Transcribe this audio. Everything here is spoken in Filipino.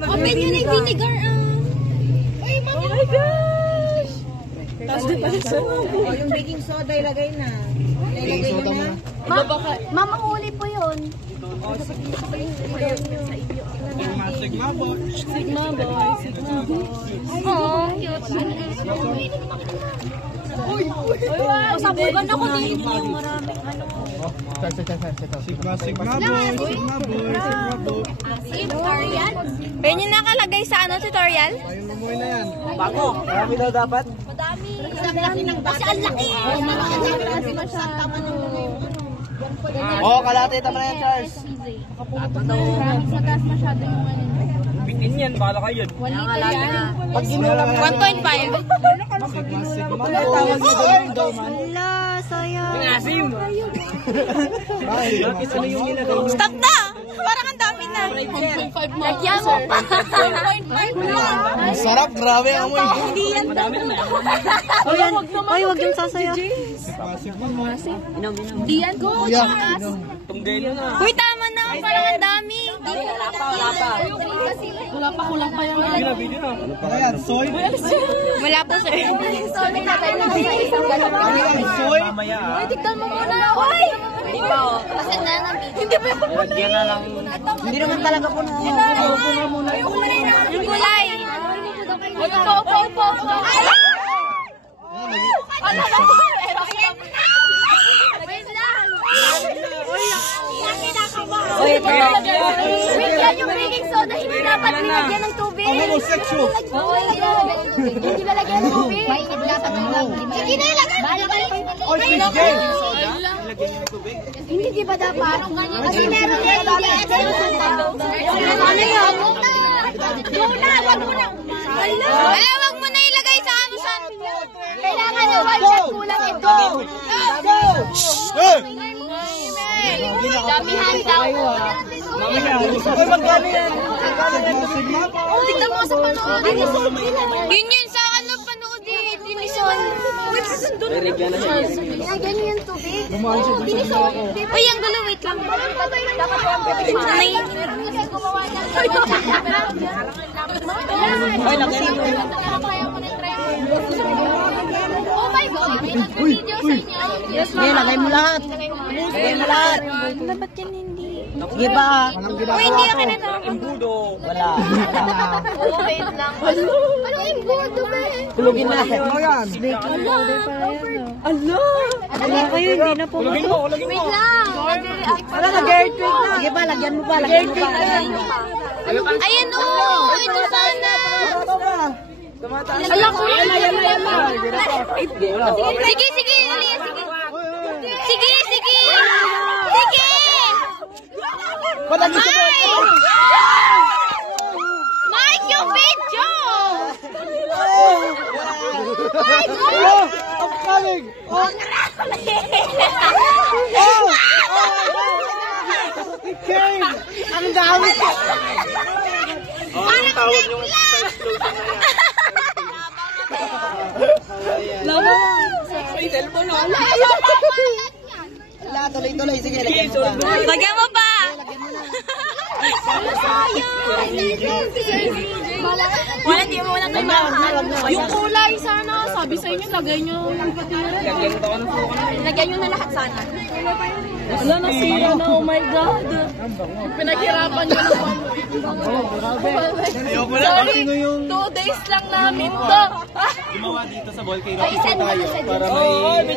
Open yun yung vinegar Uy, mama! Oh my gosh! Tapos di pala sa yung baking soda ilagay na. Ilagay nyo na. Mama, huli po yun. Sigma boy. Sigma boy. Oh, cute. Sabugan ako dito. Maraming ano. Sigma boy. Tutorial? Pwede nyo nakalagay sa tutorial? Ayun na muna yan. Bago. Marami daw dapat? Madami. Kasi ang laki. Oo, kalate. Tama na yan, Charles. Mataas masyado yung ano. Bitin yan. Bahala kayo. Pag ginulang 1.5. Sigma. Tawag niyo doon, man. Ala, sayang. Asim. Ano yung ginagawa? Stop na! Parang ang dami na. Lagyan mo pa. 1.5 lang. Sarap, grabe ang amoy. Hindi yan. Ay, wag yung sasayaw. Hindi yan. Go, Chas. Tunggay na. Uy, tama na. Parang ang dami. Wala pa, kulang pa yung Video na. Ano yan? Soy? Wala po, sir. Sorry na tayo. Soy? Mamaya. Uy, tignan mo muna. Uy! Hindi pa, oh. Kasi na ng video. Hindi pa yung Lagyan na lang. Hindi naman talaga po na. Yung kulay. Uy, upo. Ano ba po? Wait lang. Wait yan yung baking soda. Hindi dapat nilagyan ng tubig. Homosexual. Oo, hindi lalagyan ng tubig. Sige na, ilagay. Oy, Fish Game. Hindi, di ba dapat? Kasi meron yan. Ano yun? Wag mo na. Wag mo na ilagay sa anusan. Kailangan ng one shot kulang ito. Damihan daw. Oy, magkano yan? Tignan mo sa panood. Yun sa ano panood eh. Dinison. Lagyan niyo yung tubig. Dinison. Uy, ang gulo. Wait lang. Dapat lang. Sanay. Kasi gumawa niya. Oy, lagyan na ito. Oh my God. May nag-video sa inyo. Sige, lagay mo lahat. Lagay mo lahat. Dapat yan hindi. Sige ba? Uy, hindi ako na. Imbudo. Wala. Wait lang. Anong imbudo ba? Kulugin na. Ano yan? Wala kayo, hindi na po. Kulugin mo. Wait lang. Wala, nag-earthquake na. Sige ba, lagyan mo pa. Lagyan mo pa. Ayan o. Ito sana. Alam ko. Sige. Sige. Mike, yung video! My God! I'm coming! It came! Ang dami. Ang tawag yung sa explosion na yan. Ay, cellphone na. Wala, tuloy-tuloy. Sige, lagyan mo pa. Lagyan mo pa! Wala, di mo wala tayo mahal. Yung kulay sana, sabi sa inyo, lagay nyo. Lagyan nyo na lahat sana. Wala na sila na, oh my God. Pinaghirapan nyo naman. Ayoko na. Sorry, 2 days lang namin to. Gumawa dito sa Volcano Ay, send mo na tayo sa para Diyos. may